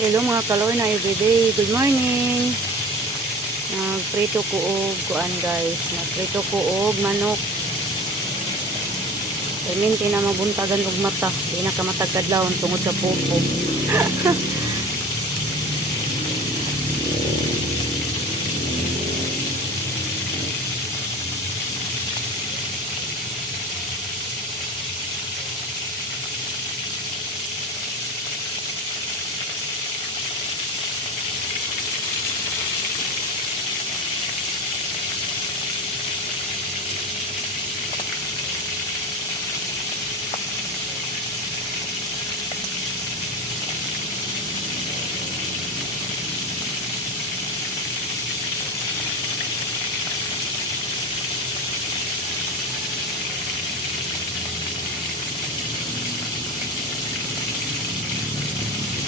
Hello mga kalorna everyday. Good morning. Nagprito ko og kuan guys. Nagprito ko og manok. Perminti na mabuntagan og mata. Di na kamatag kadlawon tungod sa pupo.